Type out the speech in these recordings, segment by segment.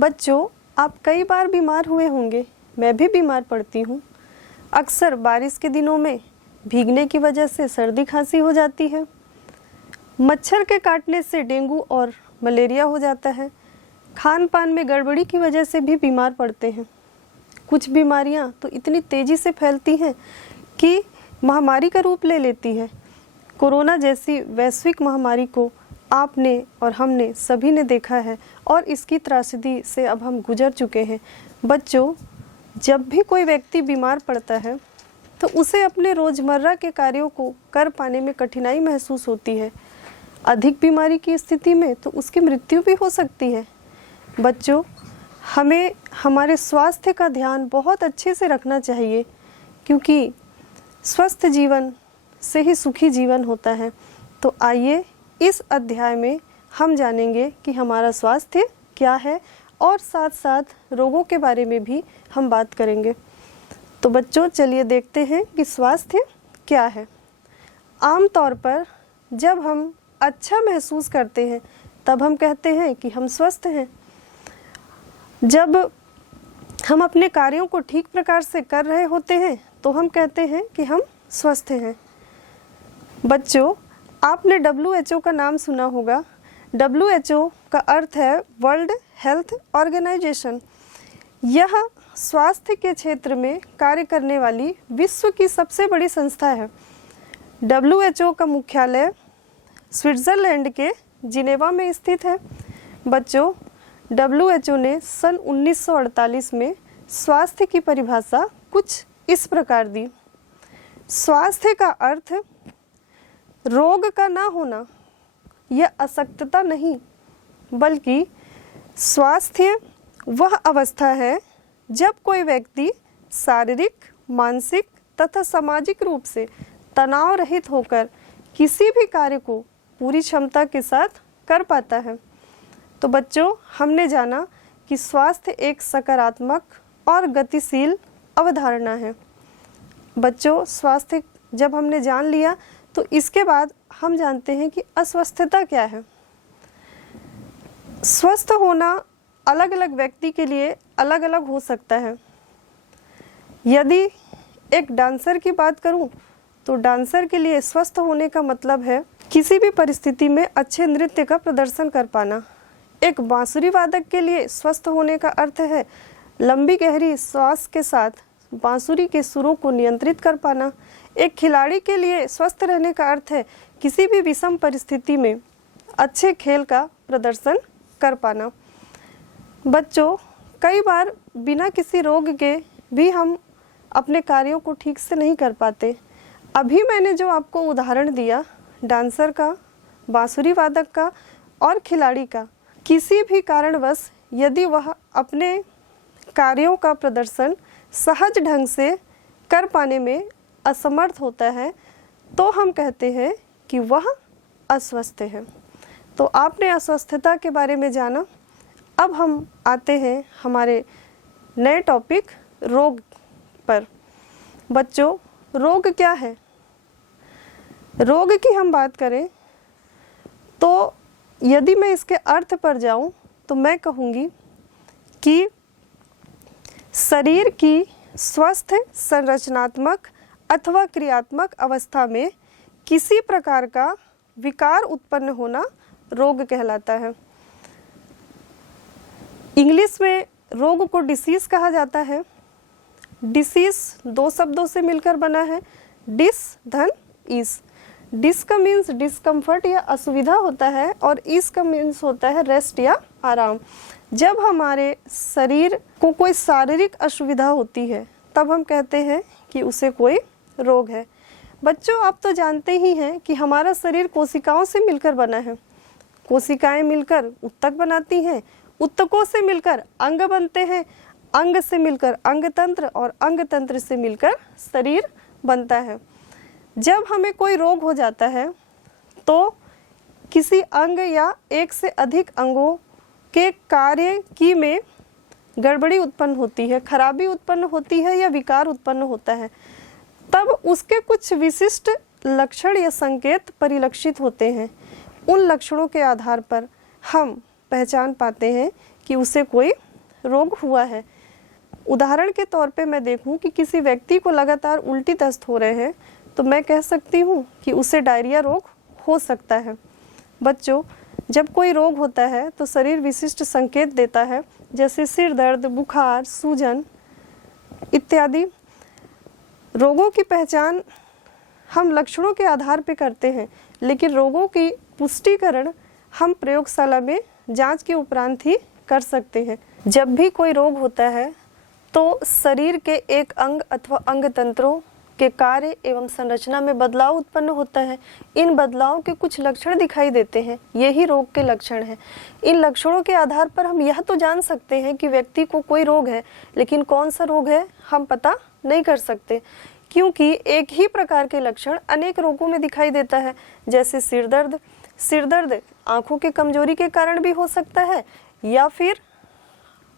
बच्चों, आप कई बार बीमार हुए होंगे। मैं भी बीमार पड़ती हूँ। अक्सर बारिश के दिनों में भीगने की वजह से सर्दी खांसी हो जाती है। मच्छर के काटने से डेंगू और मलेरिया हो जाता है। खान पान में गड़बड़ी की वजह से भी बीमार पड़ते हैं। कुछ बीमारियां तो इतनी तेज़ी से फैलती हैं कि महामारी का रूप ले लेती है। कोरोना जैसी वैश्विक महामारी को आपने और हमने सभी ने देखा है और इसकी त्रासदी से अब हम गुजर चुके हैं। बच्चों, जब भी कोई व्यक्ति बीमार पड़ता है तो उसे अपने रोज़मर्रा के कार्यों को कर पाने में कठिनाई महसूस होती है। अधिक बीमारी की स्थिति में तो उसकी मृत्यु भी हो सकती है। बच्चों, हमें हमारे स्वास्थ्य का ध्यान बहुत अच्छे से रखना चाहिए, क्योंकि स्वस्थ जीवन से ही सुखी जीवन होता है। तो आइए इस अध्याय में हम जानेंगे कि हमारा स्वास्थ्य क्या है और साथ साथ रोगों के बारे में भी हम बात करेंगे। तो बच्चों, चलिए देखते हैं कि स्वास्थ्य क्या है। आमतौर पर जब हम अच्छा महसूस करते हैं तब हम कहते हैं कि हम स्वस्थ हैं। जब हम अपने कार्यों को ठीक प्रकार से कर रहे होते हैं तो हम कहते हैं कि हम स्वस्थ हैं। बच्चों, आपने WHO का नाम सुना होगा। WHO का अर्थ है वर्ल्ड हेल्थ ऑर्गेनाइजेशन। यह स्वास्थ्य के क्षेत्र में कार्य करने वाली विश्व की सबसे बड़ी संस्था है। WHO का मुख्यालय स्विट्ज़रलैंड के जिनेवा में स्थित है। बच्चों, WHO ने सन 1948 में स्वास्थ्य की परिभाषा कुछ इस प्रकार दी। स्वास्थ्य का अर्थ रोग का ना होना, यह अशक्तता नहीं, बल्कि स्वास्थ्य वह अवस्था है जब कोई व्यक्ति शारीरिक, मानसिक तथा सामाजिक रूप से तनाव रहित होकर किसी भी कार्य को पूरी क्षमता के साथ कर पाता है। तो बच्चों, हमने जाना कि स्वास्थ्य एक सकारात्मक और गतिशील अवधारणा है। बच्चों, स्वास्थ्य जब हमने जान लिया तो इसके बाद हम जानते हैं कि अस्वस्थता क्या है। स्वस्थ होना अलग अलग व्यक्ति के लिए अलग अलग हो सकता है। यदि एक डांसर की बात करूं तो डांसर के लिए स्वस्थ होने का मतलब है किसी भी परिस्थिति में अच्छे नृत्य का प्रदर्शन कर पाना। एक बांसुरी वादक के लिए स्वस्थ होने का अर्थ है लंबी गहरी सांस के साथ बांसुरी के सुरों को नियंत्रित कर पाना। एक खिलाड़ी के लिए स्वस्थ रहने का अर्थ है किसी भी विषम परिस्थिति में अच्छे खेल का प्रदर्शन कर पाना। बच्चों, कई बार बिना किसी रोग के भी हम अपने कार्यों को ठीक से नहीं कर पाते। अभी मैंने जो आपको उदाहरण दिया डांसर का, बांसुरी वादक का और खिलाड़ी का, किसी भी कारणवश यदि वह अपने कार्यों का प्रदर्शन सहज ढंग से कर पाने में असमर्थ होता है तो हम कहते हैं कि वह अस्वस्थ है। तो आपने अस्वस्थता के बारे में जाना। अब हम आते हैं हमारे नए टॉपिक रोग पर। बच्चों, रोग क्या है? रोग की हम बात करें तो यदि मैं इसके अर्थ पर जाऊं तो मैं कहूँगी कि शरीर की स्वस्थ, संरचनात्मक अथवा क्रियात्मक अवस्था में किसी प्रकार का विकार उत्पन्न होना रोग कहलाता है। इंग्लिश में रोग को डिसीज कहा जाता है। डिसीज दो शब्दों से मिलकर बना है, डिस धन इस। डिस का मीन्स डिस्कम्फर्ट या असुविधा होता है और इस का मीन्स होता है रेस्ट या आराम। जब हमारे शरीर को कोई शारीरिक असुविधा होती है तब हम कहते हैं कि उसे कोई रोग है। बच्चों, आप तो जानते ही हैं कि हमारा शरीर कोशिकाओं से मिलकर बना है। कोशिकाएं मिलकर ऊतक बनाती हैं, ऊतकों से मिलकर अंग बनते हैं, अंग से मिलकर अंग तंत्र और अंग तंत्र से मिलकर शरीर बनता है। जब हमें कोई रोग हो जाता है तो किसी अंग या एक से अधिक अंगों के कार्य की में गड़बड़ी उत्पन्न होती है, खराबी उत्पन्न होती है या विकार उत्पन्न होता है, तब उसके कुछ विशिष्ट लक्षण या संकेत परिलक्षित होते हैं। उन लक्षणों के आधार पर हम पहचान पाते हैं कि उसे कोई रोग हुआ है। उदाहरण के तौर पे मैं देखूं कि किसी व्यक्ति को लगातार उल्टी दस्त हो रहे हैं तो मैं कह सकती हूँ कि उसे डायरिया रोग हो सकता है। बच्चों, जब कोई रोग होता है तो शरीर विशिष्ट संकेत देता है, जैसे सिर दर्द, बुखार, सूजन इत्यादि। रोगों की पहचान हम लक्षणों के आधार पर करते हैं, लेकिन रोगों की पुष्टिकरण हम प्रयोगशाला में जांच के उपरांत ही कर सकते हैं। जब भी कोई रोग होता है तो शरीर के एक अंग अथवा अंग तंत्रों के कार्य एवं संरचना में बदलाव उत्पन्न होता है। इन बदलाव के कुछ लक्षण दिखाई देते हैं, यही रोग के लक्षण हैं। इन लक्षणों के आधार पर हम यह तो जान सकते हैं कि व्यक्ति को कोई रोग है, लेकिन कौन सा रोग है हम पता नहीं कर सकते, क्योंकि एक ही प्रकार के लक्षण अनेक रोगों में दिखाई देता है। जैसे सिर दर्द आंखों की कमजोरी के कारण भी हो सकता है, या फिर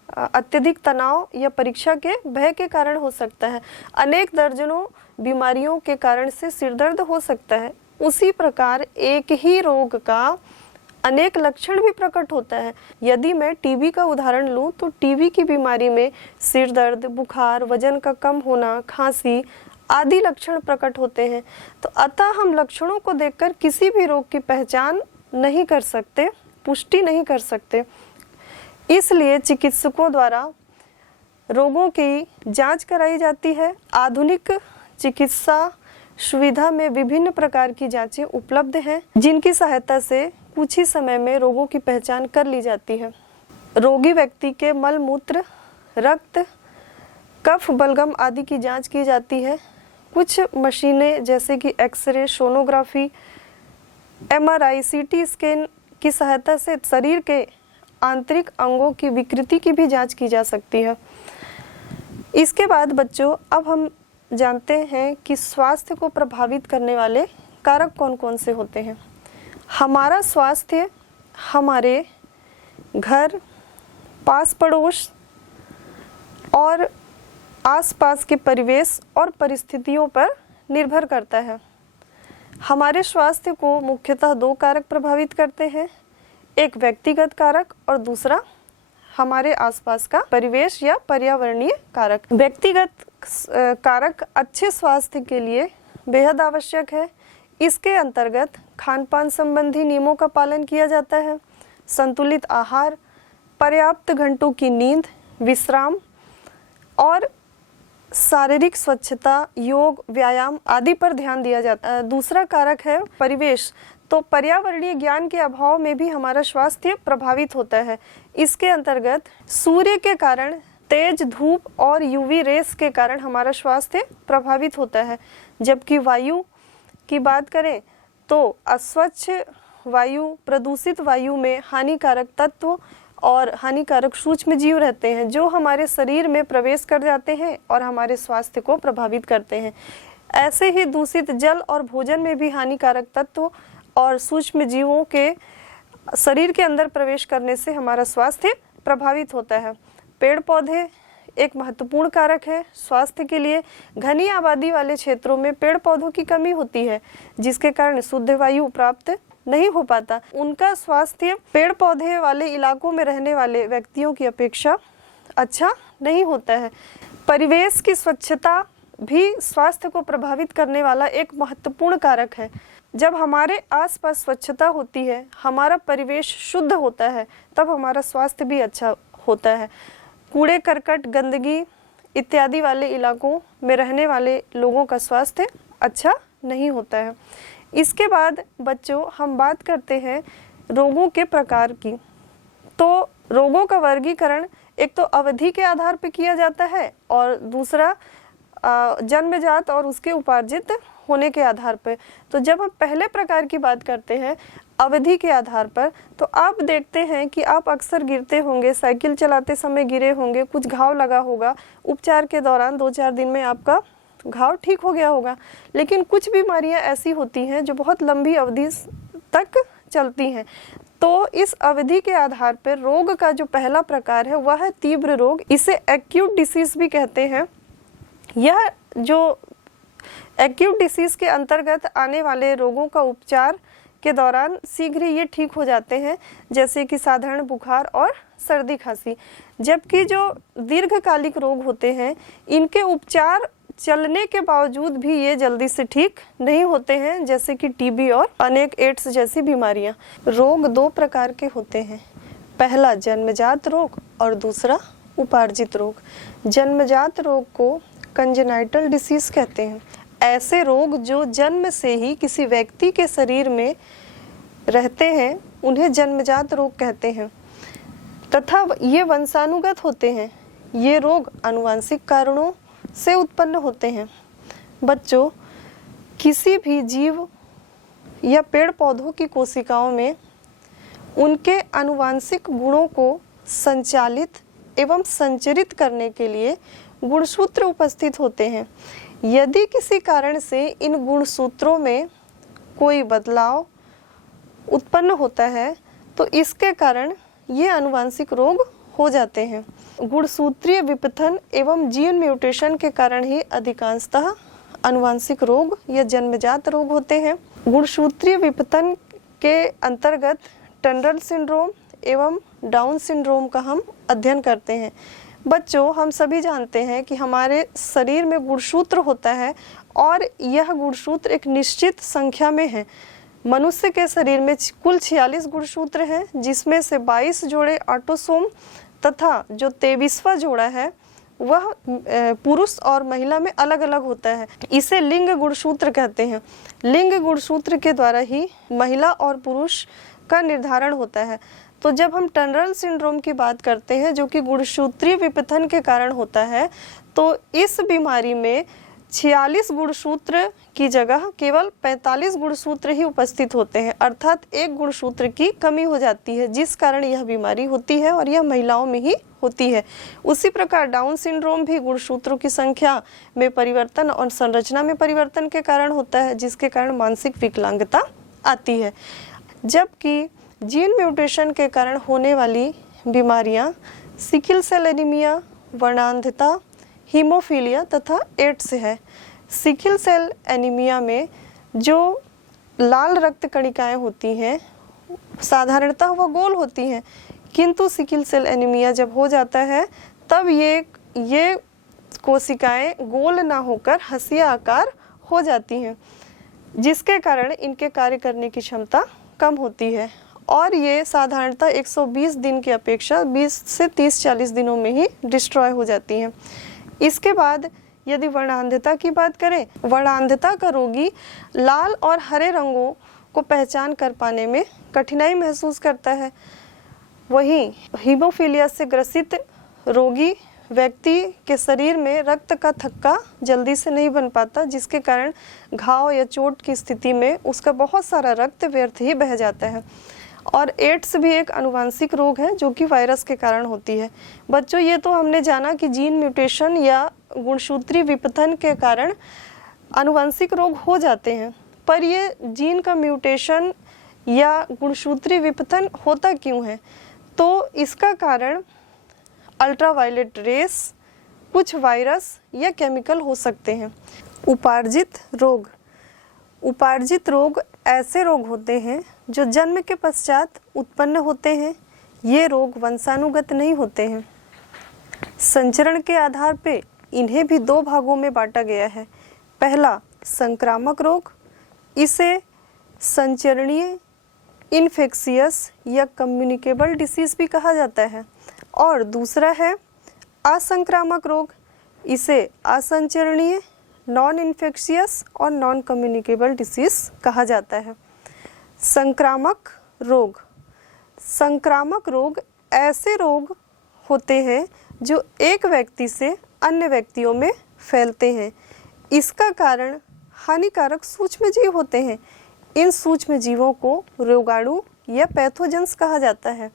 अत्यधिक तनाव या परीक्षा के भय के कारण हो सकता है। अनेक दर्जनों बीमारियों के कारण से सिर दर्द हो सकता है। उसी प्रकार एक ही रोग का अनेक लक्षण भी प्रकट होता है। यदि मैं टीबी का उदाहरण लूं तो टीबी की बीमारी में सिर दर्द, बुखार, वजन का कम होना, खांसी आदि लक्षण प्रकट होते हैं। तो अतः हम लक्षणों को देखकर किसी भी रोग की पहचान नहीं कर सकते, पुष्टि नहीं कर सकते। इसलिए चिकित्सकों द्वारा रोगों की जांच कराई जाती है। आधुनिक चिकित्सा सुविधा में विभिन्न प्रकार की जांचें उपलब्ध हैं, जिनकी सहायता से कुछ ही समय में रोगों की पहचान कर ली जाती है। रोगी व्यक्ति के मल मूत्र, रक्त, कफ, बलगम आदि की जांच की जाती है। कुछ मशीनें जैसे कि x-ray, sonography, MRI, CT scan की सहायता से शरीर के आंतरिक अंगों की विकृति की भी जांच की जा सकती है। इसके बाद बच्चों, अब हम जानते हैं कि स्वास्थ्य को प्रभावित करने वाले कारक कौन कौन से होते हैं। हमारा स्वास्थ्य हमारे घर, पास पड़ोस और आसपास के परिवेश और परिस्थितियों पर निर्भर करता है। हमारे स्वास्थ्य को मुख्यतः दो कारक प्रभावित करते हैं, एक व्यक्तिगत कारक और दूसरा हमारे आसपास का परिवेश या पर्यावरणीय कारक। व्यक्तिगत कारक अच्छे स्वास्थ्य के लिए बेहद आवश्यक है। इसके अंतर्गत खान पान संबंधी नियमों का पालन किया जाता है, संतुलित आहार, पर्याप्त घंटों की नींद, विश्राम और शारीरिक स्वच्छता, योग, व्यायाम आदि पर ध्यान दिया जाता है। दूसरा कारक है परिवेश। तो पर्यावरणीय ज्ञान के अभाव में भी हमारा स्वास्थ्य प्रभावित होता है। इसके अंतर्गत सूर्य के कारण, तेज धूप और यूवी रेस के कारण हमारा स्वास्थ्य प्रभावित होता है। जबकि वायु की बात करें तो अस्वच्छ वायु, प्रदूषित वायु में हानिकारक तत्व और हानिकारक सूक्ष्म जीव रहते हैं, जो हमारे शरीर में प्रवेश कर जाते हैं और हमारे स्वास्थ्य को प्रभावित करते हैं। ऐसे ही दूषित जल और भोजन में भी हानिकारक तत्व और सूक्ष्म जीवों के शरीर के अंदर प्रवेश करने से हमारा स्वास्थ्य प्रभावित होता है। पेड़ पौधे एक महत्वपूर्ण कारक है स्वास्थ्य के लिए। घनी आबादी वाले क्षेत्रों में पेड़ पौधों की कमी होती है, जिसके कारण शुद्ध वायु प्राप्त नहीं हो पाता। उनका स्वास्थ्य पेड़ पौधे वाले इलाकों में रहने वाले व्यक्तियों की अपेक्षा अच्छा नहीं होता है। परिवेश की स्वच्छता भी स्वास्थ्य को प्रभावित करने वाला एक महत्वपूर्ण कारक है। जब हमारे आसपास स्वच्छता होती है, हमारा परिवेश शुद्ध होता है, तब हमारा स्वास्थ्य भी अच्छा होता है। कूड़े करकट, गंदगी इत्यादि वाले इलाकों में रहने वाले लोगों का स्वास्थ्य अच्छा नहीं होता है। इसके बाद बच्चों, हम बात करते हैं रोगों के प्रकार की। तो रोगों का वर्गीकरण एक तो अवधि के आधार पर किया जाता है और दूसरा जन्मजात और उसके उपार्जित होने के आधार पर। तो जब हम पहले प्रकार की बात करते हैं अवधि के आधार पर, तो आप देखते हैं कि आप अक्सर गिरते होंगे, साइकिल चलाते समय गिरे होंगे, कुछ घाव लगा होगा, उपचार के दौरान 2-4 दिन में आपका घाव ठीक हो गया होगा। लेकिन कुछ बीमारियां ऐसी होती हैं जो बहुत लंबी अवधि तक चलती हैं। तो इस अवधि के आधार पर रोग का जो पहला प्रकार है वह है तीव्र रोग। इसे एक्यूट डिसीज भी कहते हैं। यह जो एक्यूट डिसीज के अंतर्गत आने वाले रोगों का उपचार के दौरान शीघ्र ये ठीक हो जाते हैं, जैसे कि साधारण बुखार और सर्दी खांसी। जबकि जो दीर्घकालिक रोग होते हैं, इनके उपचार चलने के बावजूद भी ये जल्दी से ठीक नहीं होते हैं, जैसे कि टीबी और अनेक एड्स जैसी बीमारियां। रोग दो प्रकार के होते हैं, पहला जन्मजात रोग और दूसरा उपार्जित रोग। जन्मजात रोग को कंजेनाइटल डिसीज कहते हैं। ऐसे रोग जो जन्म से ही किसी व्यक्ति के शरीर में रहते हैं उन्हें जन्मजात रोग कहते हैं तथा ये वंशानुगत होते हैं। ये रोग आनुवंशिक कारणों से उत्पन्न होते हैं। बच्चों, किसी भी जीव या पेड़ पौधों की कोशिकाओं में उनके आनुवंशिक गुणों को संचालित एवं संचरित करने के लिए गुणसूत्र उपस्थित होते हैं। यदि किसी कारण से इन गुणसूत्रों में कोई बदलाव उत्पन्न होता है तो इसके कारण ये आनुवंशिक रोग हो जाते हैं। गुणसूत्रीय विपथन एवं जीन म्यूटेशन के कारण ही अधिकांशतः आनुवंशिक रोग या जन्मजात रोग होते हैं। गुणसूत्रीय विपथन के अंतर्गत टनरल सिंड्रोम एवं डाउन सिंड्रोम का हम अध्ययन करते हैं। बच्चों, हम सभी जानते हैं कि हमारे शरीर में गुणसूत्र होता है और यह गुणसूत्र एक निश्चित संख्या में है। मनुष्य के शरीर में कुल 46 गुणसूत्र हैं, जिसमें से 22 जोड़े ऑटोसोम तथा जो 23वां जोड़ा है वह पुरुष और महिला में अलग अलग होता है। इसे लिंग गुणसूत्र कहते हैं। लिंग गुणसूत्र के द्वारा ही महिला और पुरुष का निर्धारण होता है। तो जब हम टनरल सिंड्रोम की बात करते हैं, जो कि गुणसूत्रीय विपथन के कारण होता है, तो इस बीमारी में 46 गुणसूत्र की जगह केवल 45 गुणसूत्र ही उपस्थित होते हैं, अर्थात एक गुणसूत्र की कमी हो जाती है, जिस कारण यह बीमारी होती है और यह महिलाओं में ही होती है। उसी प्रकार डाउन सिंड्रोम भी गुणसूत्रों की संख्या में परिवर्तन और संरचना में परिवर्तन के कारण होता है, जिसके कारण मानसिक विकलांगता आती है। जबकि जीन म्यूटेशन के कारण होने वाली बीमारियां सिकल सेल एनीमिया, वर्णांधता, हीमोफीलिया तथा एड्स है। सिकल सेल एनीमिया में जो लाल रक्त कणिकाएं होती हैं साधारणतः वह गोल होती हैं, किंतु सिकल सेल एनीमिया जब हो जाता है तब ये कोशिकाएं गोल ना होकर हंसिया आकार हो जाती हैं, जिसके कारण इनके कार्य करने की क्षमता कम होती है और ये साधारणतः 120 दिन की अपेक्षा 20 से 30-40 दिनों में ही डिस्ट्रॉय हो जाती हैं। इसके बाद यदि वर्णांधता की बात करें, वर्णांधता का रोगी लाल और हरे रंगों को पहचान कर पाने में कठिनाई महसूस करता है। वहीं हीमोफीलिया से ग्रसित रोगी व्यक्ति के शरीर में रक्त का थक्का जल्दी से नहीं बन पाता, जिसके कारण घाव या चोट की स्थिति में उसका बहुत सारा रक्त व्यर्थ ही बह जाता है। और एड्स भी एक आनुवंशिक रोग है जो कि वायरस के कारण होती है। बच्चों, ये तो हमने जाना कि जीन म्यूटेशन या गुणसूत्रीय विपथन के कारण आनुवंशिक रोग हो जाते हैं, पर ये जीन का म्यूटेशन या गुणसूत्रीय विपथन होता क्यों है? तो इसका कारण अल्ट्रावायलेट रेस, कुछ वायरस या केमिकल हो सकते हैं। उपार्जित रोग। उपार्जित रोग ऐसे रोग होते हैं जो जन्म के पश्चात उत्पन्न होते हैं। ये रोग वंशानुगत नहीं होते हैं। संचरण के आधार पे इन्हें भी दो भागों में बांटा गया है। पहला संक्रामक रोग, इसे संचरणीय, इन्फेक्शियस या कम्युनिकेबल डिसीज भी कहा जाता है। और दूसरा है असंक्रामक रोग, इसे असंचरणीय, नॉन इन्फेक्शियस और नॉन कम्युनिकेबल डिसीज कहा जाता है। संक्रामक रोग। संक्रामक रोग ऐसे रोग होते हैं जो एक व्यक्ति से अन्य व्यक्तियों में फैलते हैं। इसका कारण हानिकारक सूक्ष्मजीव होते हैं। इन सूक्ष्मजीवों को रोगाणु या पैथोजेंस कहा जाता है।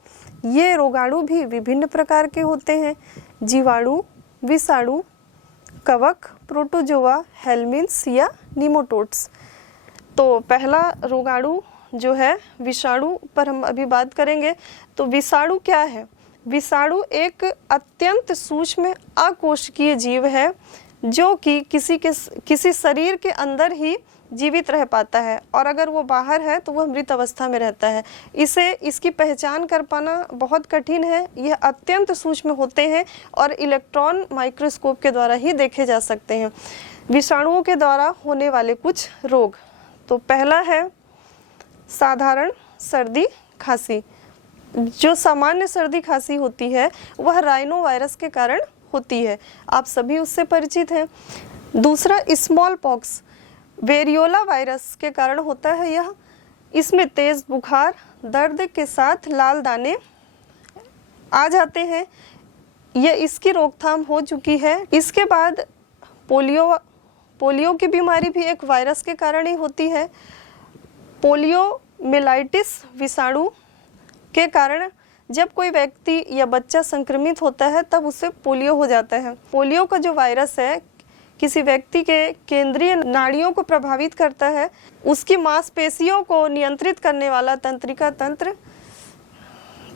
ये रोगाणु भी विभिन्न प्रकार के होते हैं, जीवाणु, विषाणु, कवक, प्रोटोजोआ, हेलमिन्थ्स या निमोटोड्स। तो पहला रोगाणु जो है विषाणु पर हम अभी बात करेंगे। तो विषाणु क्या है? विषाणु एक अत्यंत सूक्ष्म अकोशिकीय जीव है जो कि किसी शरीर के अंदर ही जीवित रह पाता है और अगर वो बाहर है तो वह मृत अवस्था में रहता है। इसकी पहचान कर पाना बहुत कठिन है। यह अत्यंत सूक्ष्म होते हैं और इलेक्ट्रॉन माइक्रोस्कोप के द्वारा ही देखे जा सकते हैं। विषाणुओं के द्वारा होने वाले कुछ रोग, तो पहला है साधारण सर्दी खांसी। जो सामान्य सर्दी खांसी होती है वह राइनो वायरस के कारण होती है, आप सभी उससे परिचित हैं। दूसरा स्मॉल पॉक्स वेरियोला वायरस के कारण होता है यह। इसमें तेज बुखार, दर्द के साथ लाल दाने आ जाते हैं। यह इसकी रोकथाम हो चुकी है। इसके बाद पोलियो की बीमारी भी एक वायरस के कारण ही होती है। पोलियोमिलाइटिस विषाणु के कारण जब कोई व्यक्ति या बच्चा संक्रमित होता है तब उसे पोलियो हो जाता है। पोलियो का जो वायरस है किसी व्यक्ति के केंद्रीय नाड़ियों को प्रभावित करता है। उसकी मांसपेशियों को नियंत्रित करने वाला तंत्रिका तंत्र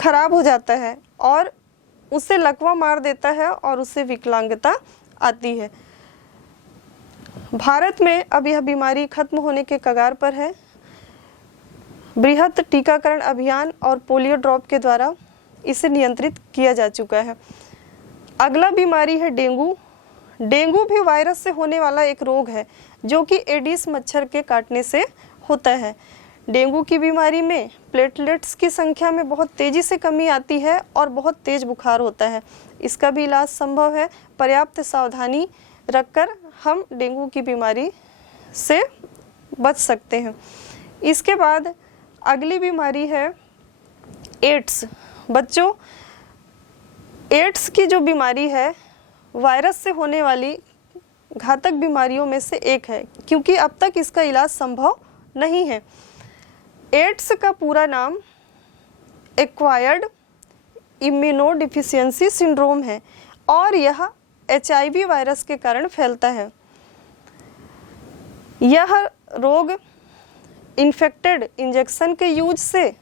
खराब हो जाता है और उसे लकवा मार देता है और उससे विकलांगता आती है। भारत में अब यह बीमारी खत्म होने के कगार पर है। बृहत टीकाकरण अभियान और पोलियो ड्रॉप के द्वारा इसे नियंत्रित किया जा चुका है। अगला बीमारी है डेंगू। डेंगू भी वायरस से होने वाला एक रोग है जो कि एडिस मच्छर के काटने से होता है। डेंगू की बीमारी में प्लेटलेट्स की संख्या में बहुत तेजी से कमी आती है और बहुत तेज बुखार होता है। इसका भी इलाज संभव है। पर्याप्त सावधानी रखकर हम डेंगू की बीमारी से बच सकते हैं। इसके बाद अगली बीमारी है एड्स। बच्चों, एड्स की जो बीमारी है वायरस से होने वाली घातक बीमारियों में से एक है क्योंकि अब तक इसका इलाज संभव नहीं है। एड्स का पूरा नाम एक्वायर्ड इम्यूनोडिफिशियंसी सिंड्रोम है और यह HIV वायरस के कारण फैलता है। यह रोग इन्फेक्टेड इंजेक्शन के यूज से,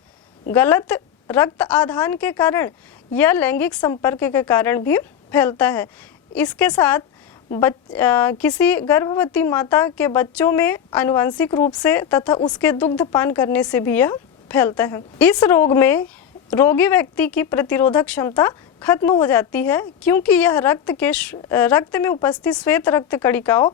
गलत रक्त आदान के कारण या लैंगिक संपर्क के कारण भी फैलता है। इसके साथ किसी गर्भवती माता के बच्चों में आनुवंशिक रूप से तथा उसके दुग्धपान करने से भी यह फैलता है। इस रोग में रोगी व्यक्ति की प्रतिरोधक क्षमता खत्म हो जाती है क्योंकि यह रक्त में उपस्थित श्वेत रक्त कणिकाओं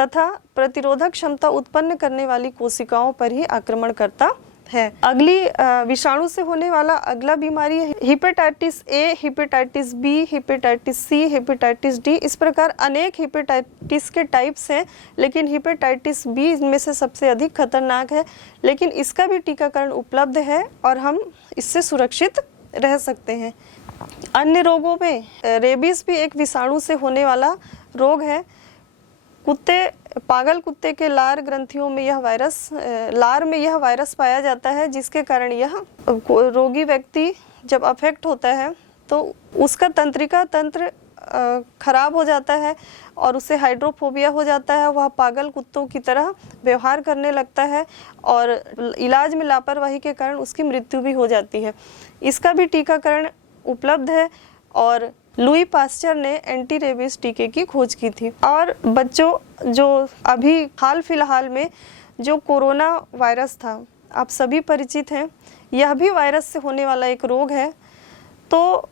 तथा प्रतिरोधक क्षमता उत्पन्न करने वाली कोशिकाओं पर ही आक्रमण करता है। अगली विषाणु से होने वाला अगला बीमारी है hepatitis A, hepatitis B, hepatitis C, hepatitis D. इस प्रकार अनेक हेपेटाइटिस के टाइप्स हैं, लेकिन हेपेटाइटिस बी इनमें से सबसे अधिक खतरनाक है, लेकिन इसका भी टीकाकरण उपलब्ध है और हम इससे सुरक्षित रह सकते हैं। अन्य रोगों में रेबीज भी एक विषाणु से होने वाला रोग है। पागल कुत्ते के लार ग्रंथियों में लार में यह वायरस पाया जाता है, जिसके कारण यह रोगी व्यक्ति जब अफेक्ट होता है तो उसका तंत्रिका तंत्र खराब हो जाता है और उसे हाइड्रोफोबिया हो जाता है। वह पागल कुत्तों की तरह व्यवहार करने लगता है और इलाज में लापरवाही के कारण उसकी मृत्यु भी हो जाती है। इसका भी टीकाकरण उपलब्ध है और लुई पास्चर ने एंटी रेबीज टीके की खोज की थी। और बच्चों, जो अभी हाल फिलहाल में जो कोरोना वायरस था, आप सभी परिचित हैं, यह भी वायरस से होने वाला एक रोग है। तो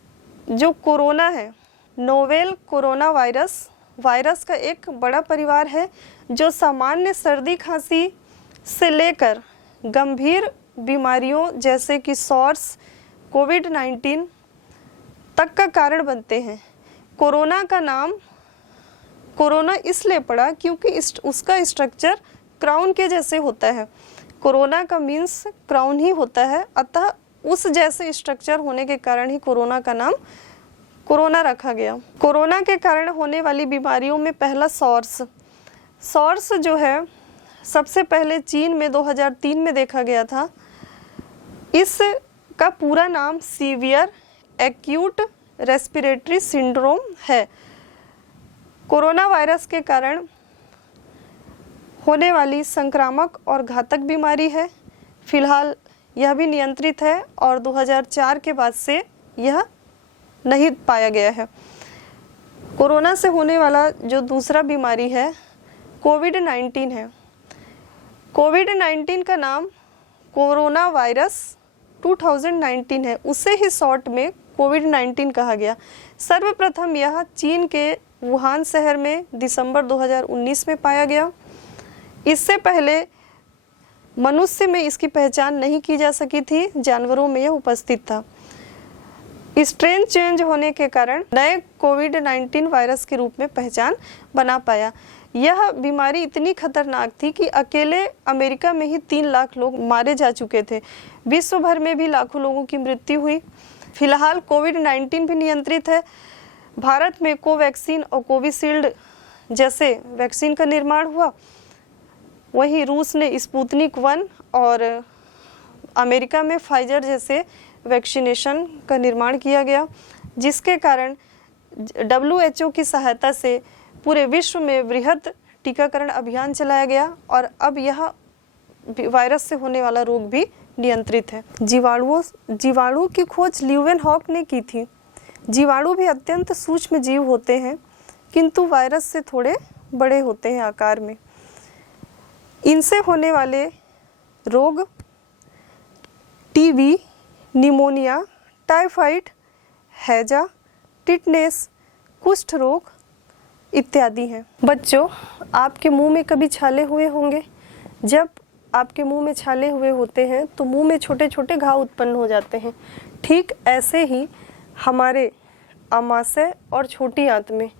जो कोरोना है, नोवेल कोरोना वायरस का एक बड़ा परिवार है जो सामान्य सर्दी खांसी से लेकर गंभीर बीमारियों जैसे कि सॉर्स, कोविड-19 तक का कारण बनते हैं। कोरोना का नाम कोरोना इसलिए पड़ा क्योंकि उसका स्ट्रक्चर क्राउन के जैसे होता है। कोरोना का मीन्स क्राउन ही होता है, अतः उस जैसे स्ट्रक्चर होने के कारण ही कोरोना का नाम कोरोना रखा गया। कोरोना के कारण होने वाली बीमारियों में पहला सॉर्स जो है सबसे पहले चीन में 2003 में देखा गया था। इसका पूरा नाम सीवियर एक्यूट रेस्पिरेटरी सिंड्रोम है। कोरोना वायरस के कारण होने वाली संक्रामक और घातक बीमारी है। फिलहाल यह भी नियंत्रित है और 2004 के बाद से यह नहीं पाया गया है। कोरोना से होने वाला जो दूसरा बीमारी है कोविड-19 है। कोविड-19 का नाम कोरोना वायरस 2019 है, उसे ही शॉर्ट में कोविड-19 कहा गया। सर्वप्रथम यह चीन के वुहान शहर में दिसंबर 2019 में पाया गया। इससे पहले मनुष्य में इसकी पहचान नहीं की जा सकी थी, जानवरों में यह उपस्थित था। स्ट्रेन चेंज होने के कारण नए कोविड-19 वायरस के रूप में पहचान बना पाया। यह बीमारी इतनी खतरनाक थी कि अकेले अमेरिका में ही 3 लाख लोग मारे जा चुके थे। विश्व भर में भी लाखों लोगों की मृत्यु हुई। फिलहाल कोविड-19 भी नियंत्रित है। भारत में कोवैक्सीन और कोविशील्ड जैसे वैक्सीन का निर्माण हुआ। वहीं रूस ने स्पुतनिक 1 और अमेरिका में फाइजर जैसे वैक्सीनेशन का निर्माण किया गया, जिसके कारण WHO की सहायता से पूरे विश्व में वृहद टीकाकरण अभियान चलाया गया और अब यह वायरस से होने वाला रोग भी नियंत्रित है। जीवाणु की खोज ल्यूवेनहॉक ने की थी। जीवाणु भी अत्यंत सूक्ष्म जीव होते हैं, किंतु वायरस से थोड़े बड़े होते हैं आकार में। इनसे होने वाले रोग टीबी, निमोनिया, टाइफाइड, हैजा, टिटनेस, कुष्ठ रोग इत्यादि हैं। बच्चों, आपके मुंह में कभी छाले हुए होंगे। जब आपके मुंह में छाले हुए होते हैं तो मुंह में छोटे छोटे घाव उत्पन्न हो जाते हैं। ठीक ऐसे ही हमारे आमाशय और छोटी आंत में,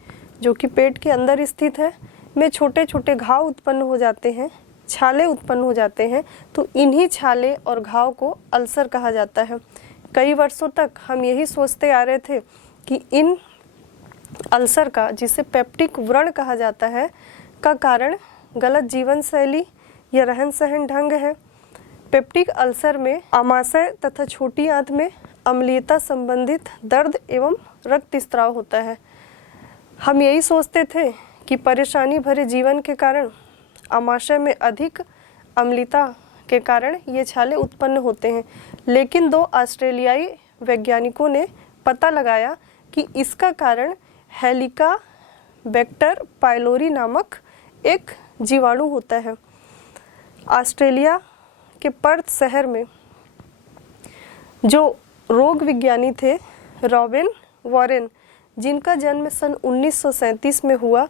जो कि पेट के अंदर स्थित है, में छोटे छोटे घाव उत्पन्न हो जाते हैं, छाले उत्पन्न हो जाते हैं। तो इन्हीं छाले और घाव को अल्सर कहा जाता है। कई वर्षों तक हम यही सोचते आ रहे थे कि इन अल्सर का, जिसे पेप्टिक व्रण कहा जाता है, का कारण गलत जीवन शैली या रहन सहन ढंग है। पेप्टिक अल्सर में आमाशय तथा छोटी आंत में अम्लीयता संबंधित दर्द एवं रक्तस्राव होता है। हम यही सोचते थे कि परेशानी भरे जीवन के कारण आमाशय में अधिक अम्लता के कारण ये छाले उत्पन्न होते हैं, लेकिन 2 ऑस्ट्रेलियाई वैज्ञानिकों ने पता लगाया कि इसका कारण हेलिका बैक्टर पाइलोरी नामक एक जीवाणु होता है। ऑस्ट्रेलिया के पर्थ शहर में जो रोग विज्ञानी थे रॉबिन वॉरेन, जिनका जन्म सन 1937 में हुआ,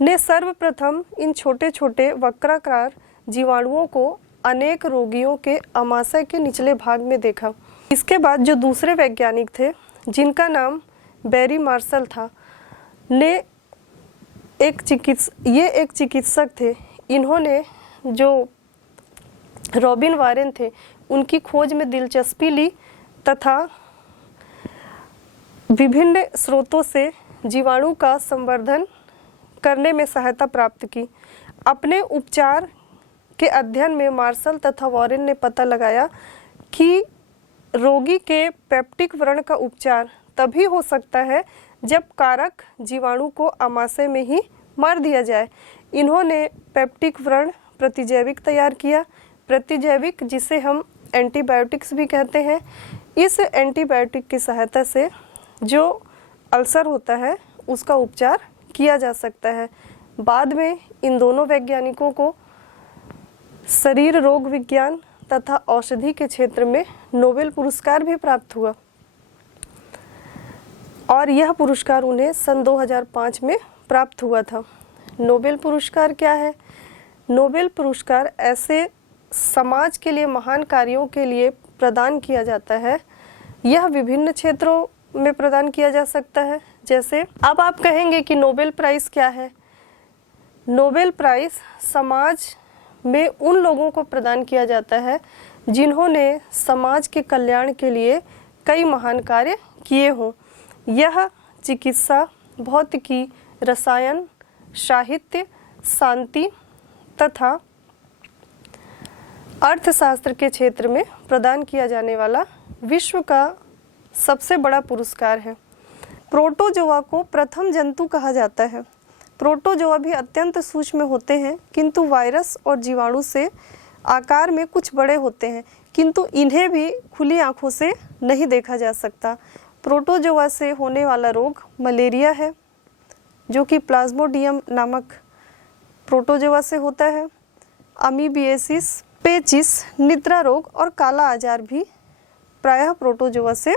ने सर्वप्रथम इन छोटे छोटे वक्राकार जीवाणुओं को अनेक रोगियों के आमाशय के निचले भाग में देखा। इसके बाद जो दूसरे वैज्ञानिक थे, जिनका नाम बैरी मार्शल था, ने एक चिकित्सक थे। इन्होंने जो रॉबिन वारेन थे, उनकी खोज में दिलचस्पी ली तथा विभिन्न स्रोतों से जीवाणु का संवर्धन करने में सहायता प्राप्त की। अपने उपचार के अध्ययन में मार्शल तथा वॉरेन ने पता लगाया कि रोगी के पेप्टिक व्रण का उपचार तभी हो सकता है जब कारक जीवाणु को आमाशय में ही मार दिया जाए। इन्होंने पेप्टिक व्रण प्रतिजैविक तैयार किया। प्रतिजैविक, जिसे हम एंटीबायोटिक्स भी कहते हैं, इस एंटीबायोटिक की सहायता से जो अल्सर होता है उसका उपचार किया जा सकता है। बाद में इन दोनों वैज्ञानिकों को शरीर रोग विज्ञान तथा औषधि के क्षेत्र में नोबेल पुरस्कार भी प्राप्त हुआ और यह पुरस्कार उन्हें सन 2005 में प्राप्त हुआ था। नोबेल पुरस्कार क्या है? नोबेल पुरस्कार ऐसे समाज के लिए महान कार्यों के लिए प्रदान किया जाता है। यह विभिन्न क्षेत्रों में प्रदान किया जा सकता है। जैसे अब आप कहेंगे कि नोबेल प्राइज़ क्या है? नोबेल प्राइज़ समाज में उन लोगों को प्रदान किया जाता है जिन्होंने समाज के कल्याण के लिए कई महान कार्य किए हों। यह चिकित्सा, भौतिकी, रसायन, साहित्य, शांति तथा अर्थशास्त्र के क्षेत्र में प्रदान किया जाने वाला विश्व का सबसे बड़ा पुरस्कार है। प्रोटोजोआ को प्रथम जंतु कहा जाता है। प्रोटोजोआ भी अत्यंत सूक्ष्म होते हैं, किंतु वायरस और जीवाणु से आकार में कुछ बड़े होते हैं, किंतु इन्हें भी खुली आंखों से नहीं देखा जा सकता। प्रोटोजोआ से होने वाला रोग मलेरिया है, जो कि प्लाज्मोडियम नामक प्रोटोजोआ से होता है। अमीबियासिस, पेचिस, निद्रा रोग और काला आजार भी प्रायः प्रोटोजोआ से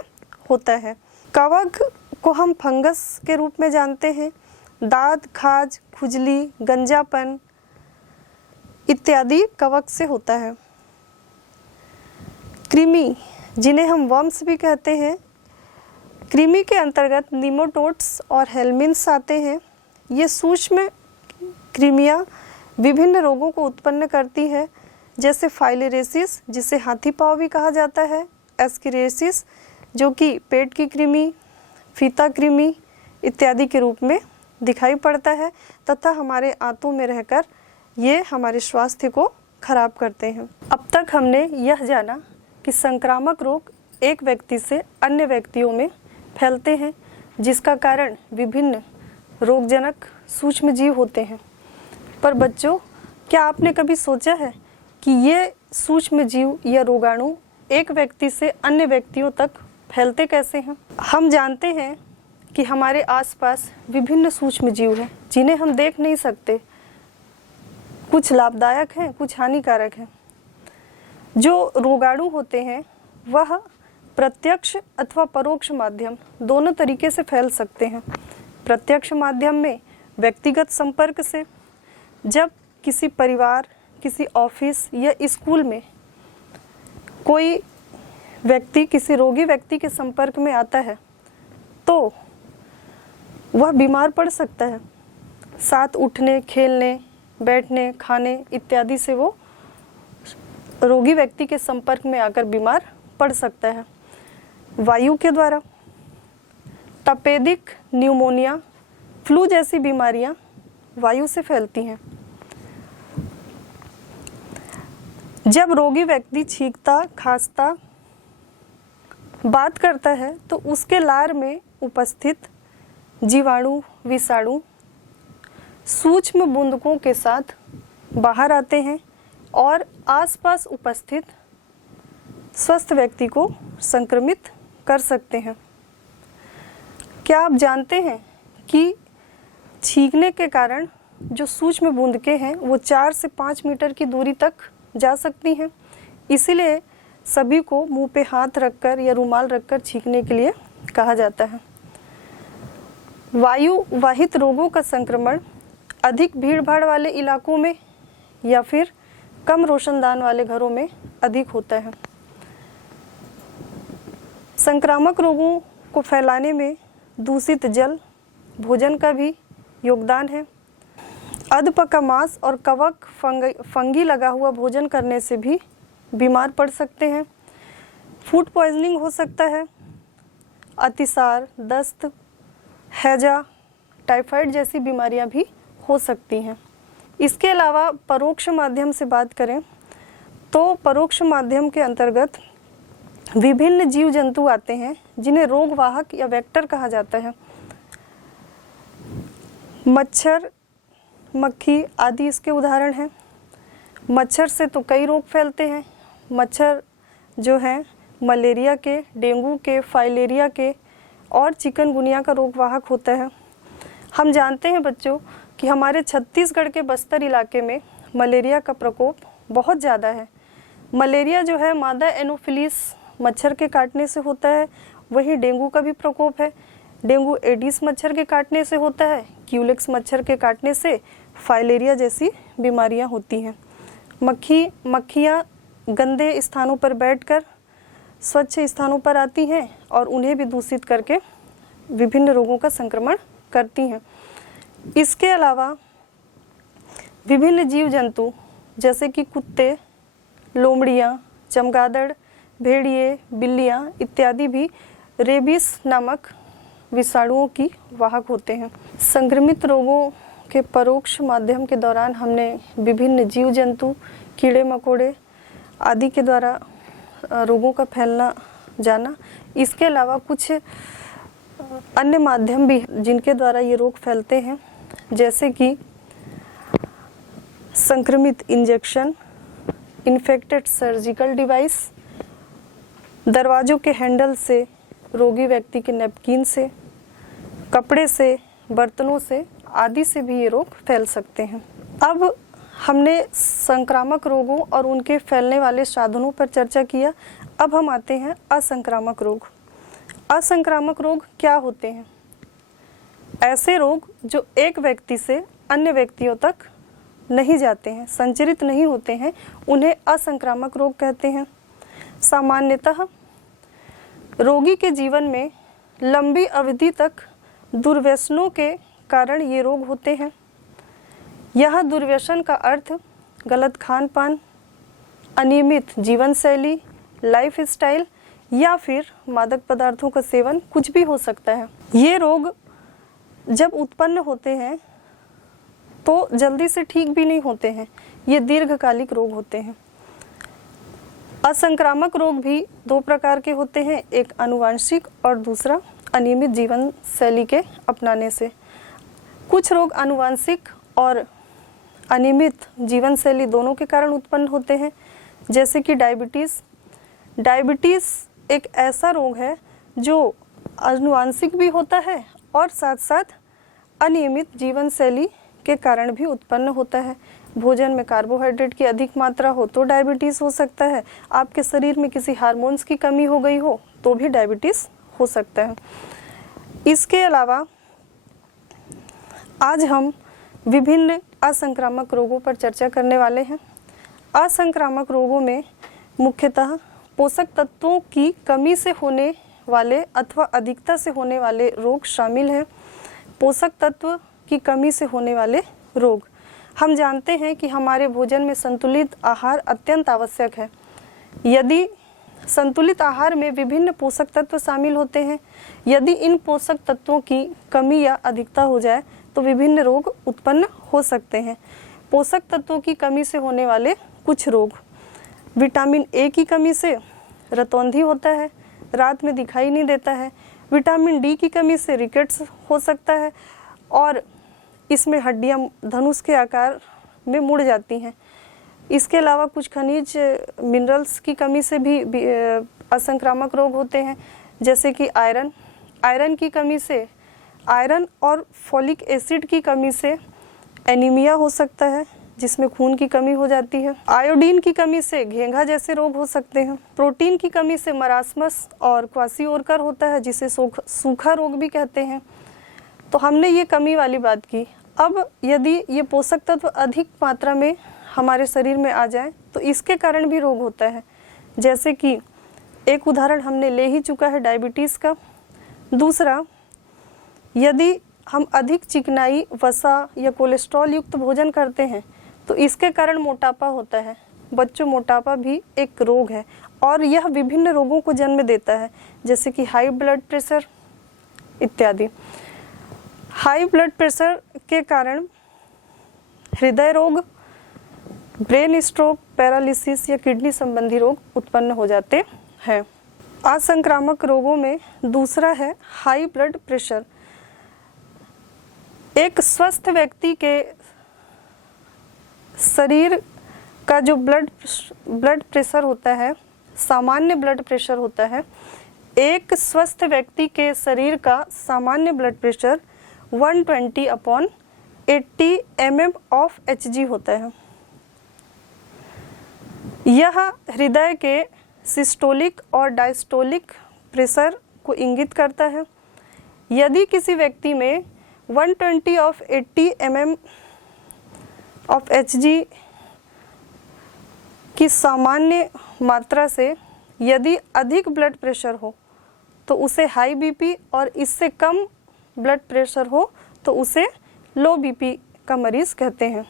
होता है। कवक को हम फंगस के रूप में जानते हैं। दाद, खाज, खुजली, गंजापन इत्यादि कवक से होता है। कृमि, जिन्हें हम वर्म्स भी कहते हैं, कृमि के अंतर्गत निमोटोड्स और हेलमिन्थ्स आते हैं। ये सूक्ष्म कृमियाँ विभिन्न रोगों को उत्पन्न करती है, जैसे फाइलेरियासिस, जिसे हाथी पाँव भी कहा जाता है, एस्केरियासिस जो कि पेट की कृमि, फीता कृमि इत्यादि के रूप में दिखाई पड़ता है तथा हमारे आंतों में रहकर ये हमारे स्वास्थ्य को खराब करते हैं। अब तक हमने यह जाना कि संक्रामक रोग एक व्यक्ति से अन्य व्यक्तियों में फैलते हैं, जिसका कारण विभिन्न रोगजनक सूक्ष्म जीव होते हैं। पर बच्चों, क्या आपने कभी सोचा है कि ये सूक्ष्म जीव या रोगाणु एक व्यक्ति से अन्य व्यक्तियों तक फैलते कैसे हैं? हम जानते हैं कि हमारे आसपास विभिन्न सूक्ष्म जीव हैं जिन्हें हम देख नहीं सकते। कुछ लाभदायक हैं, कुछ हानिकारक हैं। जो रोगाणु होते हैं वह प्रत्यक्ष अथवा परोक्ष माध्यम दोनों तरीके से फैल सकते हैं। प्रत्यक्ष माध्यम में व्यक्तिगत संपर्क से, जब किसी परिवार, किसी ऑफिस या स्कूल में कोई व्यक्ति किसी रोगी व्यक्ति के संपर्क में आता है तो वह बीमार पड़ सकता है। साथ उठने, खेलने, बैठने, खाने इत्यादि से वो रोगी व्यक्ति के संपर्क में आकर बीमार पड़ सकता है। वायु के द्वारा तपेदिक, न्यूमोनिया, फ्लू जैसी बीमारियां वायु से फैलती हैं। जब रोगी व्यक्ति छींकता, खांसता, बात करता है तो उसके लार में उपस्थित जीवाणु, विषाणु सूक्ष्म बूंदकों के साथ बाहर आते हैं और आसपास उपस्थित स्वस्थ व्यक्ति को संक्रमित कर सकते हैं। क्या आप जानते हैं कि छींकने के कारण जो सूक्ष्म बूंदकें हैं वो 4 से 5 मीटर की दूरी तक जा सकती हैं। इसीलिए सभी को मुंह पे हाथ रखकर या रुमाल रखकर छींकने के लिए कहा जाता है। वायु वाहित रोगों का संक्रमण अधिक भीड़-भाड़ वाले इलाकों में या फिर कम रोशनदान वाले घरों में अधिक होता है। संक्रामक रोगों को फैलाने में दूषित जल, भोजन का भी योगदान है। अधपका मांस और कवक, फंगी लगा हुआ भोजन करने से भी बीमार पड़ सकते हैं। फूड पॉइजनिंग हो सकता है। अतिसार, दस्त, हैजा, टाइफाइड जैसी बीमारियां भी हो सकती हैं। इसके अलावा परोक्ष माध्यम से बात करें तो परोक्ष माध्यम के अंतर्गत विभिन्न जीव जंतु आते हैं जिन्हें रोगवाहक या वेक्टर कहा जाता है। मच्छर, मक्खी आदि इसके उदाहरण हैं। मच्छर से तो कई रोग फैलते हैं। मच्छर जो हैं मलेरिया के, डेंगू के, फाइलेरिया के और चिकनगुनिया का रोगवाहक होता है। हम जानते हैं बच्चों कि हमारे छत्तीसगढ़ के बस्तर इलाके में मलेरिया का प्रकोप बहुत ज़्यादा है। मलेरिया जो है मादा एनोफिलीस मच्छर के काटने से होता है। वहीं डेंगू का भी प्रकोप है। डेंगू एडिस मच्छर के काटने से होता है। क्यूलेक्स मच्छर के काटने से फाइलेरिया जैसी बीमारियां होती हैं। मक्खियाँ गंदे स्थानों पर बैठकर स्वच्छ स्थानों पर आती हैं और उन्हें भी दूषित करके विभिन्न रोगों का संक्रमण करती हैं। इसके अलावा विभिन्न जीव जंतु जैसे कि कुत्ते, लोमड़ियाँ, चमगादड़, भेड़िए, बिल्लियाँ इत्यादि भी रेबीज नामक विषाणुओं की वाहक होते हैं। संक्रमित रोगों के परोक्ष माध्यम के दौरान हमने विभिन्न जीव जंतु, कीड़े मकोड़े आदि के द्वारा रोगों का फैलना जाना। इसके अलावा कुछ अन्य माध्यम भी जिनके द्वारा ये रोग फैलते हैं, जैसे कि संक्रमित इंजेक्शन, इन्फेक्टेड सर्जिकल डिवाइस, दरवाजों के हैंडल से, रोगी व्यक्ति के नैपकिन से, कपड़े से, बर्तनों से आदि से भी ये रोग फैल सकते हैं। अब हमने संक्रामक रोगों और उनके फैलने वाले साधनों पर चर्चा किया। अब हम आते हैं असंक्रामक रोग। असंक्रामक रोग क्या होते हैं? ऐसे रोग जो एक व्यक्ति से अन्य व्यक्तियों तक नहीं जाते हैं, संचरित नहीं होते हैं, उन्हें असंक्रामक रोग कहते हैं। सामान्यतः रोगी के जीवन में लंबी अवधि तक दुर्व्यसनों के कारण ये रोग होते हैं। यह दुर्व्यसन का अर्थ गलत खान पान, अनियमित जीवन शैली, लाइफ स्टाइल या फिर मादक पदार्थों का सेवन कुछ भी हो सकता है। ये रोग जब उत्पन्न होते हैं तो जल्दी से ठीक भी नहीं होते हैं, ये दीर्घकालिक रोग होते हैं। असंक्रामक रोग भी दो प्रकार के होते हैं, एक आनुवंशिक और दूसरा अनियमित जीवन शैली के अपनाने से। कुछ रोग आनुवंशिक और अनियमित जीवन शैली दोनों के कारण उत्पन्न होते हैं, जैसे कि डायबिटीज़। डायबिटीज़ एक ऐसा रोग है जो आनुवंशिक भी होता है और साथ साथ अनियमित जीवन शैली के कारण भी उत्पन्न होता है। भोजन में कार्बोहाइड्रेट की अधिक मात्रा हो तो डायबिटीज़ हो सकता है। आपके शरीर में किसी हार्मोन्स की कमी हो गई हो तो भी डायबिटीज़ हो सकता है। इसके अलावा आज हम विभिन्न असंक्रामक रोगों पर चर्चा करने वाले हैं। असंक्रामक रोगों में मुख्यतः पोषक तत्वों की कमी से होने वाले अथवा अधिकता से होने वाले रोग शामिल हैं। पोषक तत्व की कमी से होने वाले रोग, हम जानते हैं कि हमारे भोजन में संतुलित आहार अत्यंत आवश्यक है। यदि संतुलित आहार में विभिन्न पोषक तत्व शामिल होते हैं, यदि इन पोषक तत्वों की कमी या अधिकता हो जाए तो विभिन्न रोग उत्पन्न हो सकते हैं। पोषक तत्वों की कमी से होने वाले कुछ रोग, विटामिन ए की कमी से रतौंधी होता है, रात में दिखाई नहीं देता है। विटामिन डी की कमी से रिकेट्स हो सकता है और इसमें हड्डियां धनुष के आकार में मुड़ जाती हैं। इसके अलावा कुछ खनिज मिनरल्स की कमी से भी असंक्रामक रोग होते हैं, जैसे कि आयरन की कमी से, आयरन और फॉलिक एसिड की कमी से एनीमिया हो सकता है, जिसमें खून की कमी हो जाती है। आयोडीन की कमी से घेंघा जैसे रोग हो सकते हैं। प्रोटीन की कमी से मरासमस और क्वासिओरकर होता है, जिसे सूखा रोग भी कहते हैं। तो हमने ये कमी वाली बात की। अब यदि ये पोषक तत्व अधिक मात्रा में हमारे शरीर में आ जाए तो इसके कारण भी रोग होता है, जैसे कि एक उदाहरण हमने ले ही चुका है डायबिटीज़ का। दूसरा, यदि हम अधिक चिकनाई, वसा या कोलेस्ट्रॉल युक्त भोजन करते हैं तो इसके कारण मोटापा होता है। बच्चों, मोटापा भी एक रोग है और यह विभिन्न रोगों को जन्म देता है, जैसे कि हाई ब्लड प्रेशर इत्यादि। हाई ब्लड प्रेशर के कारण हृदय रोग, ब्रेन स्ट्रोक, पैरालिसिस या किडनी संबंधी रोग उत्पन्न हो जाते हैं। असंक्रामक रोगों में दूसरा है हाई ब्लड प्रेशर। एक स्वस्थ व्यक्ति के शरीर का जो ब्लड प्रेशर होता है, सामान्य ब्लड प्रेशर होता है, एक स्वस्थ व्यक्ति के शरीर का सामान्य blood pressure 120/80 mm of Hg होता है। यह हृदय के सिस्टोलिक और डायस्टोलिक प्रेशर को इंगित करता है। यदि किसी व्यक्ति में 120/80 mm of Hg की सामान्य मात्रा से यदि अधिक ब्लड प्रेशर हो तो उसे हाई बीपी, और इससे कम ब्लड प्रेशर हो तो उसे लो बीपी का मरीज कहते हैं।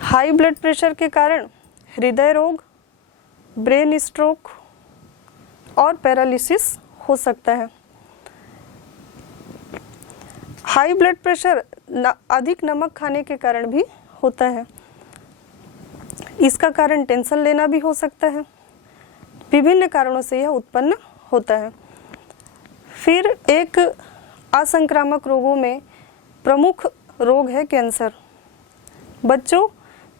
हाई ब्लड प्रेशर के कारण हृदय रोग, ब्रेन स्ट्रोक और पैरालिसिस हो सकता है। हाई ब्लड प्रेशर अधिक नमक खाने के कारण भी होता है। इसका कारण टेंशन लेना भी हो सकता है। विभिन्न कारणों से यह उत्पन्न होता है। फिर एक असंक्रामक रोगों में प्रमुख रोग है कैंसर। बच्चों,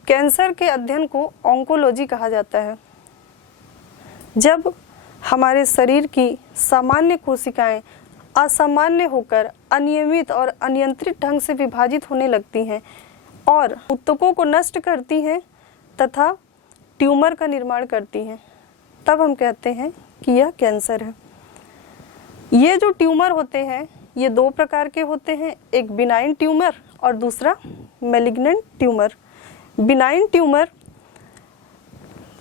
कैंसर के अध्ययन को ऑन्कोलॉजी कहा जाता है। जब हमारे शरीर की सामान्य कोशिकाएं असामान्य होकर अनियमित और अनियंत्रित ढंग से विभाजित होने लगती हैं और ऊतकों को नष्ट करती हैं तथा ट्यूमर का निर्माण करती हैं, तब हम कहते हैं कि यह कैंसर है। ये जो ट्यूमर होते हैं ये दो प्रकार के होते हैं, एक बिनाइन ट्यूमर और दूसरा मैलिग्नेंट ट्यूमर। बिनाइन ट्यूमर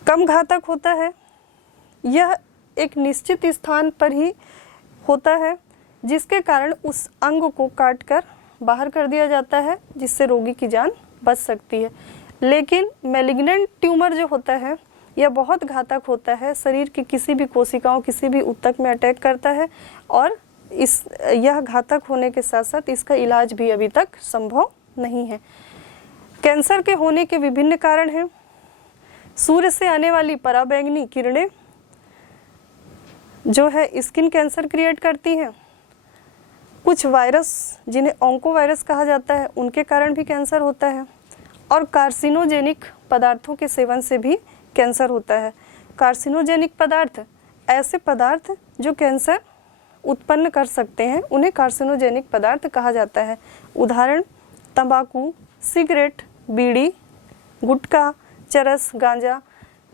कम घातक होता है, यह एक निश्चित स्थान पर ही होता है जिसके कारण उस अंग को काटकर बाहर कर दिया जाता है जिससे रोगी की जान बच सकती है। लेकिन मैलिग्नेंट ट्यूमर जो होता है यह बहुत घातक होता है, शरीर की किसी भी कोशिकाओं किसी भी ऊतक में अटैक करता है और यह घातक होने के साथ साथ इसका इलाज भी अभी तक संभव नहीं है। कैंसर के होने के विभिन्न कारण हैं। सूर्य से आने वाली पराबैंगनी किरणें जो है स्किन कैंसर क्रिएट करती हैं। कुछ वायरस जिन्हें ऑन्कोवायरस कहा जाता है उनके कारण भी कैंसर होता है और कार्सिनोजेनिक पदार्थों के सेवन से भी कैंसर होता है। कार्सिनोजेनिक पदार्थ ऐसे पदार्थ जो कैंसर उत्पन्न कर सकते हैं उन्हें कार्सिनोजेनिक पदार्थ कहा जाता है। उदाहरण तंबाकू, सिगरेट, बीड़ी, गुटखा, चरस, गांजा।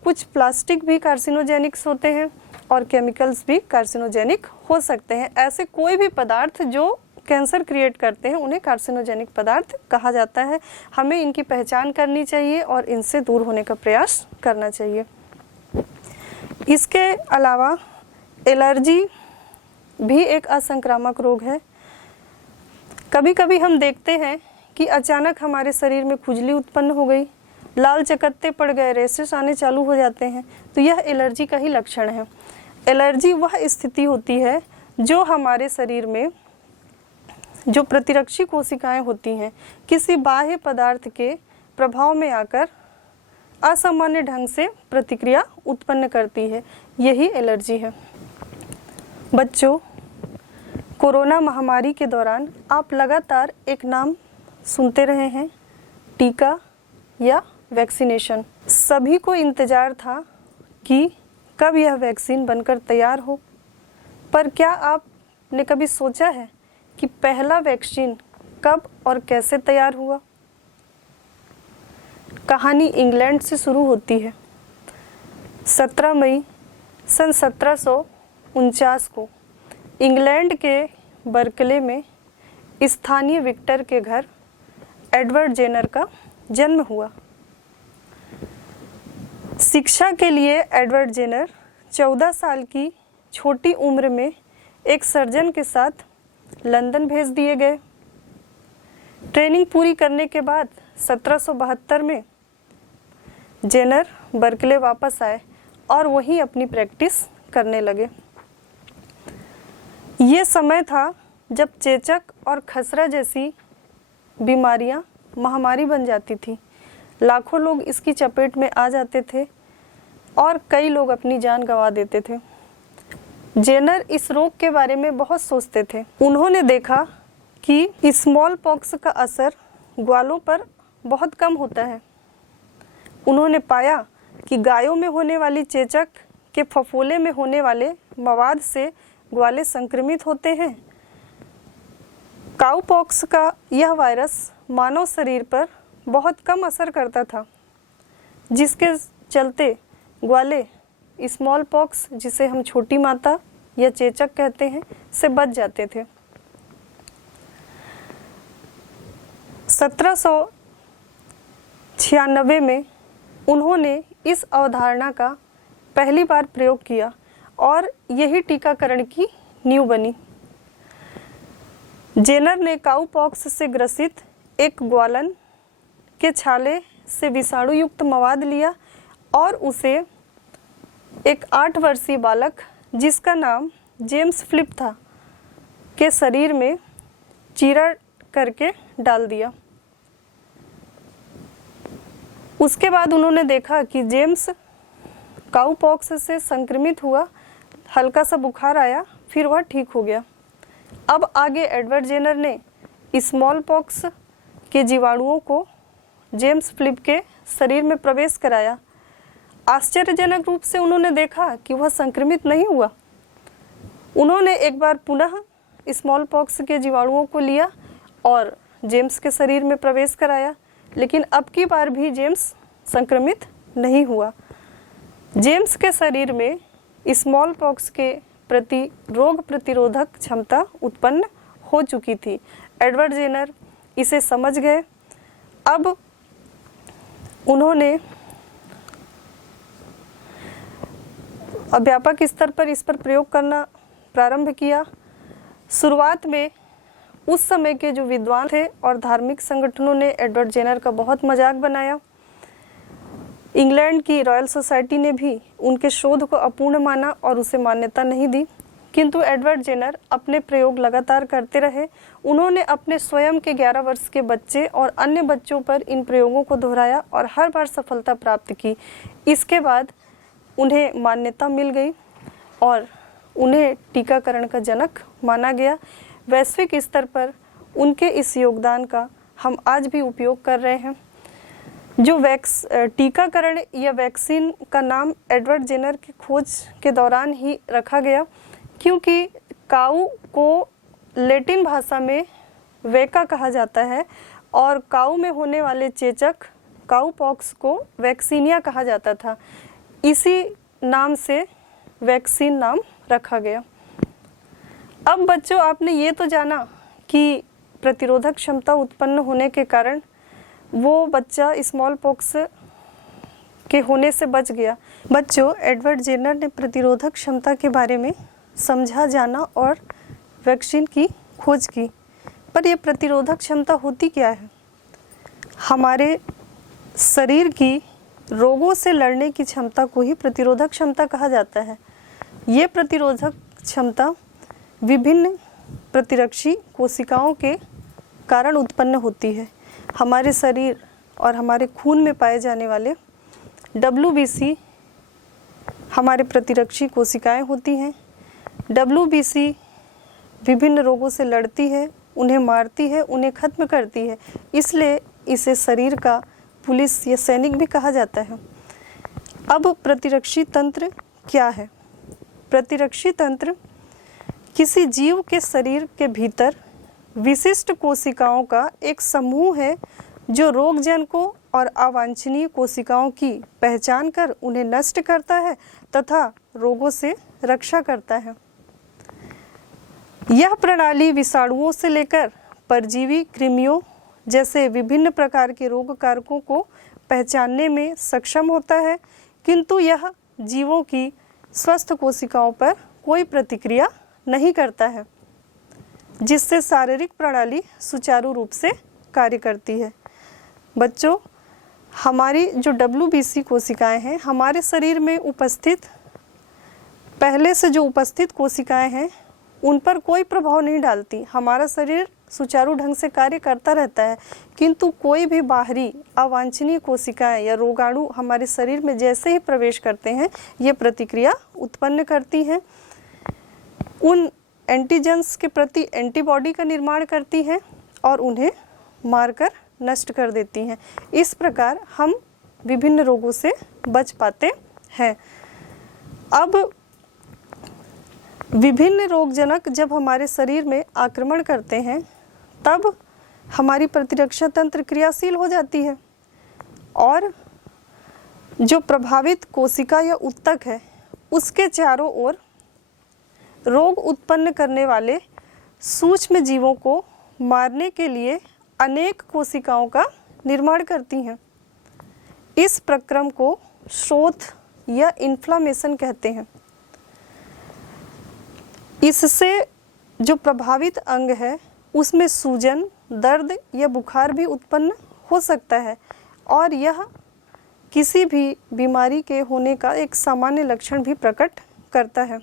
कुछ प्लास्टिक भी कार्सिनोजेनिक्स होते हैं और केमिकल्स भी कार्सिनोजेनिक हो सकते हैं। ऐसे कोई भी पदार्थ जो कैंसर क्रिएट करते हैं उन्हें कार्सिनोजेनिक पदार्थ कहा जाता है। हमें इनकी पहचान करनी चाहिए और इनसे दूर होने का प्रयास करना चाहिए। इसके अलावा एलर्जी भी एक असंक्रामक रोग है। कभी कभी हम देखते हैं कि अचानक हमारे शरीर में खुजली उत्पन्न हो गई, लाल चकत्ते पड़ गए, रेशेस आने चालू हो जाते हैं, तो यह एलर्जी का ही लक्षण है। एलर्जी वह स्थिति होती है जो हमारे शरीर में जो प्रतिरक्षी कोशिकाएं होती हैं किसी बाह्य पदार्थ के प्रभाव में आकर असामान्य ढंग से प्रतिक्रिया उत्पन्न करती है, यही एलर्जी है। बच्चों, कोरोना महामारी के दौरान आप लगातार एक नाम सुनते रहे हैं, टीका या वैक्सीनेशन। सभी को इंतजार था कि कब यह वैक्सीन बनकर तैयार हो, पर क्या आपने कभी सोचा है कि पहला वैक्सीन कब और कैसे तैयार हुआ? कहानी इंग्लैंड से शुरू होती है। 17 मई सन 1749 को इंग्लैंड के बर्कले में स्थानीय विक्टर के घर एडवर्ड जेनर का जन्म हुआ। शिक्षा के लिए एडवर्ड जेनर 14 साल की छोटी उम्र में एक सर्जन के साथ लंदन भेज दिए गए। ट्रेनिंग पूरी करने के बाद 1772 में जेनर बर्कले वापस आए और वहीं अपनी प्रैक्टिस करने लगे। ये समय था जब चेचक और खसरा जैसी बीमारियां महामारी बन जाती थी। लाखों लोग इसकी चपेट में आ जाते थे और कई लोग अपनी जान गंवा देते थे। जेनर इस रोग के बारे में बहुत सोचते थे। उन्होंने देखा कि स्मॉल पॉक्स का असर ग्वालों पर बहुत कम होता है। उन्होंने पाया कि गायों में होने वाली चेचक के फफोले में होने वाले मवाद से ग्वाले संक्रमित होते हैं। काउपॉक्स का यह वायरस मानव शरीर पर बहुत कम असर करता था, जिसके चलते ग्वाले स्मॉल पॉक्स, जिसे हम छोटी माता या चेचक कहते हैं, से बच जाते थे। 1796 में उन्होंने इस अवधारणा का पहली बार प्रयोग किया और यही टीकाकरण की नींव बनी। जेनर ने काउपॉक्स से ग्रसित एक ग्वालन के छाले से विषाणु युक्त मवाद लिया और उसे एक 8 वर्षीय बालक, जिसका नाम जेम्स फिलिप था, के शरीर में चीरा करके डाल दिया। उसके बाद उन्होंने देखा कि जेम्स काउपॉक्स से संक्रमित हुआ, हल्का सा बुखार आया, फिर वह ठीक हो गया। अब आगे एडवर्ड जेनर ने स्मॉल पॉक्स के जीवाणुओं को जेम्स फिलिप के शरीर में प्रवेश कराया। आश्चर्यजनक रूप से उन्होंने देखा कि वह संक्रमित नहीं हुआ। उन्होंने एक बार पुनः स्मॉल पॉक्स के जीवाणुओं को लिया और जेम्स के शरीर में प्रवेश कराया, लेकिन अब की बार भी जेम्स संक्रमित नहीं हुआ। जेम्स के शरीर में स्मॉल पॉक्स के प्रति रोग प्रतिरोधक क्षमता उत्पन्न हो चुकी थी। एडवर्ड जेनर इसे समझ गए। अब उन्होंने व्यापक स्तर पर इस पर प्रयोग करना प्रारंभ किया। शुरुआत में उस समय के जो विद्वान थे और धार्मिक संगठनों ने एडवर्ड जेनर का बहुत मजाक बनाया। इंग्लैंड की रॉयल सोसाइटी ने भी उनके शोध को अपूर्ण माना और उसे मान्यता नहीं दी, किंतु एडवर्ड जेनर अपने प्रयोग लगातार करते रहे। उन्होंने अपने स्वयं के 11 वर्ष के बच्चे और अन्य बच्चों पर इन प्रयोगों को दोहराया और हर बार सफलता प्राप्त की। इसके बाद उन्हें मान्यता मिल गई और उन्हें टीकाकरण का जनक माना गया। वैश्विक स्तर पर उनके इस योगदान का हम आज भी उपयोग कर रहे हैं। जो टीकाकरण या वैक्सीन का नाम एडवर्ड जेनर की खोज के दौरान ही रखा गया, क्योंकि काऊ को लैटिन भाषा में वेका कहा जाता है और काऊ में होने वाले चेचक काऊ पॉक्स को वैक्सीनिया कहा जाता था। इसी नाम से वैक्सीन नाम रखा गया। अब बच्चों, आपने ये तो जाना कि प्रतिरोधक क्षमता उत्पन्न होने के कारण वो बच्चा स्मॉल पॉक्स के होने से बच गया। बच्चों, एडवर्ड जेनर ने प्रतिरोधक क्षमता के बारे में समझा, जाना और वैक्सीन की खोज की। पर यह प्रतिरोधक क्षमता होती क्या है? हमारे शरीर की रोगों से लड़ने की क्षमता को ही प्रतिरोधक क्षमता कहा जाता है। ये प्रतिरोधक क्षमता विभिन्न प्रतिरक्षी कोशिकाओं के कारण उत्पन्न होती है। हमारे शरीर और हमारे खून में पाए जाने वाले WBC हमारे प्रतिरक्षी कोशिकाएं होती हैं। WBC विभिन्न रोगों से लड़ती है, उन्हें मारती है, उन्हें खत्म करती है। इसलिए इसे शरीर का पुलिस या सैनिक भी कहा जाता है। अब प्रतिरक्षी तंत्र क्या है? प्रतिरक्षी तंत्र किसी जीव के शरीर के भीतर विशिष्ट कोशिकाओं का एक समूह है जो रोगजनकों और अवांछनीय कोशिकाओं की पहचान कर उन्हें नष्ट करता है तथा रोगों से रक्षा करता है। यह प्रणाली विषाणुओं से लेकर परजीवी कृमियों जैसे विभिन्न प्रकार के रोग कारकों को पहचानने में सक्षम होता है, किंतु यह जीवों की स्वस्थ कोशिकाओं पर कोई प्रतिक्रिया नहीं करता है, जिससे शारीरिक प्रणाली सुचारू रूप से कार्य करती है। बच्चों, हमारी जो WBC कोशिकाएं हैं, हमारे शरीर में उपस्थित पहले से जो उपस्थित कोशिकाएं हैं उन पर कोई प्रभाव नहीं डालती। हमारा शरीर सुचारू ढंग से कार्य करता रहता है, किंतु कोई भी बाहरी अवांछनीय कोशिकाएं या रोगाणु हमारे शरीर में जैसे ही प्रवेश करते हैं, ये प्रतिक्रिया उत्पन्न करती हैं। उन एंटीजेंस के प्रति एंटीबॉडी का निर्माण करती हैं और उन्हें मारकर नष्ट कर देती हैं। इस प्रकार हम विभिन्न रोगों से बच पाते हैं। अब विभिन्न रोगजनक जब हमारे शरीर में आक्रमण करते हैं, तब हमारी प्रतिरक्षा तंत्र क्रियाशील हो जाती है और जो प्रभावित कोशिका या ऊतक है, उसके चारों ओर रोग उत्पन्न करने वाले सूक्ष्म जीवों को मारने के लिए अनेक कोशिकाओं का निर्माण करती हैं। इस प्रक्रम को शोथ या इन्फ्लामेशन कहते हैं। इससे जो प्रभावित अंग है उसमें सूजन, दर्द या बुखार भी उत्पन्न हो सकता है और यह किसी भी बीमारी के होने का एक सामान्य लक्षण भी प्रकट करता है।